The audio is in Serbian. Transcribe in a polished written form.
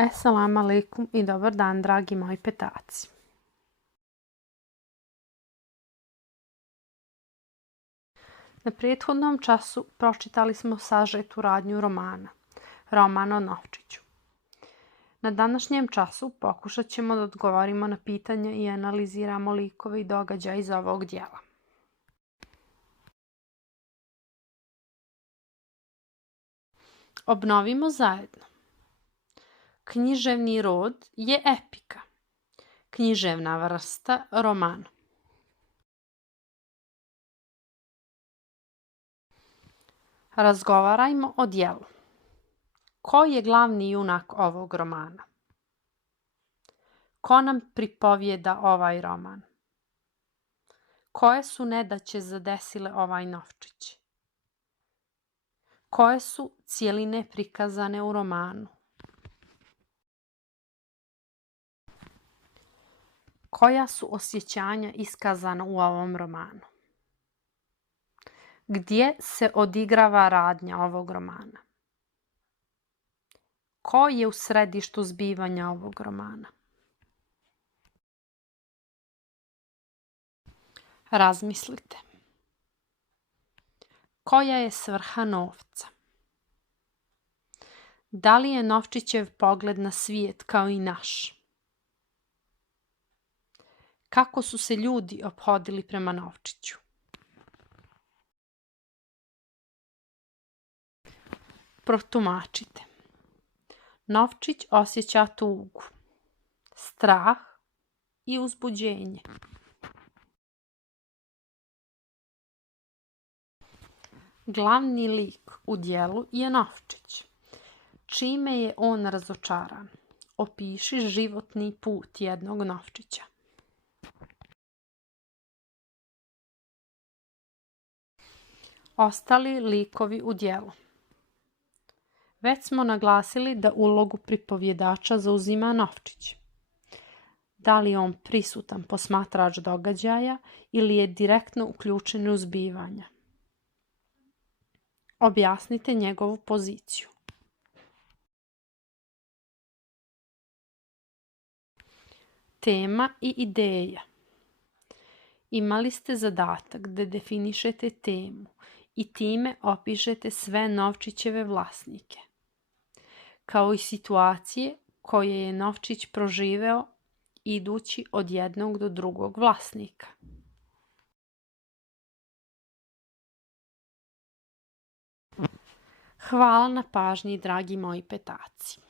Assalamu alaikum i dobar dan, dragi moji petaci. Na prethodnom času pročitali smo sažetu radnju romana, Roman o Novčiću. Na današnjem času pokušat ćemo da odgovorimo na pitanja i analiziramo likove i događaje iz ovog dijela. Obnovimo zajedno. Književni rod je epika. Književna vrsta roman. Razgovarajmo o dijelu. Ko je glavni junak ovog romana? Ko nam pripovijeda ovaj roman? Koje su nedaće zadesile ovaj Novčić? Koje su cjeline prikazane u romanu? Koja su osjećanja iskazana u ovom romanu? Gdje se odigrava radnja ovog romana? Ko je u središtu zbivanja ovog romana? Razmislite. Koja je svrha novca? Da li je Novčićev pogled na svijet kao i naš? Kako su se ljudi ophodili prema Novčiću? Protumačite. Novčić osjeća tugu, strah i uzbuđenje. Glavni lik u dijelu je Novčić. Čime je on razočaran? Opiši životni put jednog Novčića. Ostali likovi u dijelu. Već smo naglasili da ulogu pripovjedača zauzima Novčić. Da li je on prisutan posmatrač događaja ili je direktno uključen u zbivanja? Objasnite njegovu poziciju. Tema i ideja. Imali ste zadatak da definišete temu i time opišete sve Novčićeve vlasnike, kao i situacije koje je Novčić proživeo idući od jednog do drugog vlasnika. Hvala na pažnji, dragi moji petaci.